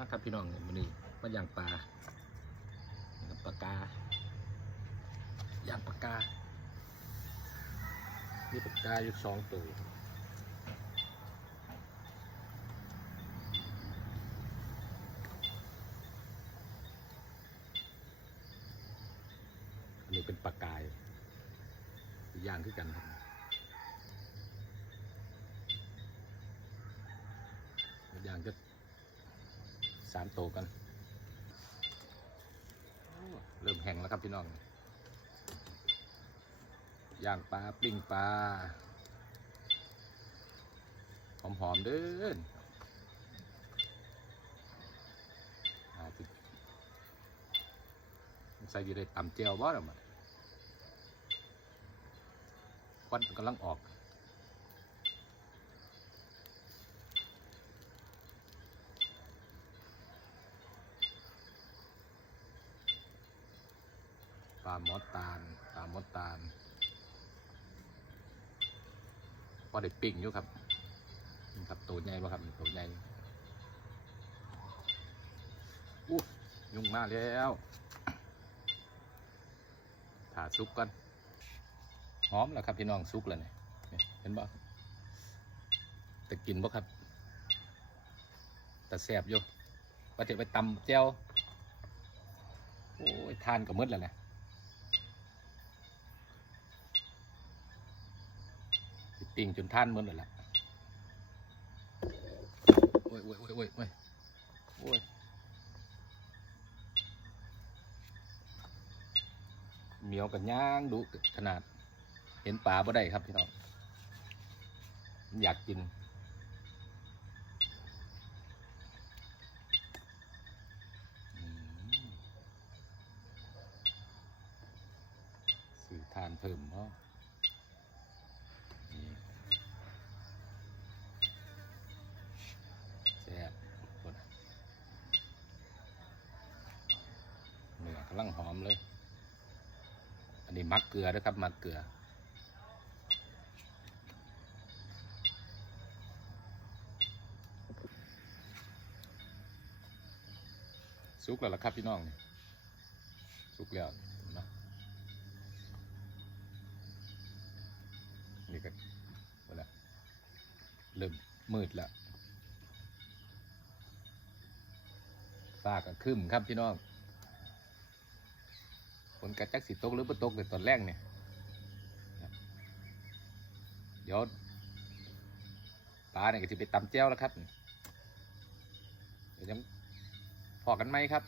นะครับพี่น้องวันนี้มาย่างปลาปลากาย่างปลากานี่ปลากาอยู่สองตัวอันนี้เป็นปลากายย่างขึ้นกันครับย่างก็ สามตัวกัน เริ่มแห้งแล้วครับพี่น้อง ย่างปลาปิ้งปลา หอมๆเด้อใส่อยู่ในตำเจียวบ่หรอมันควันกำลังออก ปลาหมอตาลปลาหมอตาลพอได้ปิ้งอยู่ครับนี่ครับตัวใหญ่ป่ะครับตัวใหญ่อู้ยุ่งมากแล้วผ่าซุปกันหอมแล้วครับพี่น้องซุปแล้วเนี่ยนี่เห็นบ่แต่กินบ่ครับแต่แสบอยู่ว่าจะไปตำแจ่วโอ้ยทานก็หมืดแล้วนะ ปิ่งจนท่านหมืดเลยละโอ้ยโอ้ยโอ้ยโอ้ยโอ้ยโอ้ยเหมียวกับย่างดุขนาด เห็นปลาบ่ได้ครับพี่น้องอยากกินอืมสื่อทานเพิ่มเพราะ นี่แซ่บคนน่ะเนื้อกำลังหอมเลย อันนี้มักเกลือด้วยครับมักเกลือ สุกแล้วล่ะครับพี่น้องนี่สุกแล้วนไหมนี่ก็หมดแล้วเริ่มมืดแล้วฟ้าก็ครึ้มครับพี่น้อง ฝนกระจักสีตกหรือบ่ตกในตอนแรกเนี่ยเดี๋ยวปลาเนี่ยก็จะไปตำแจ้วแล้วครับเดี๋ยวยังพอกันไหมครับ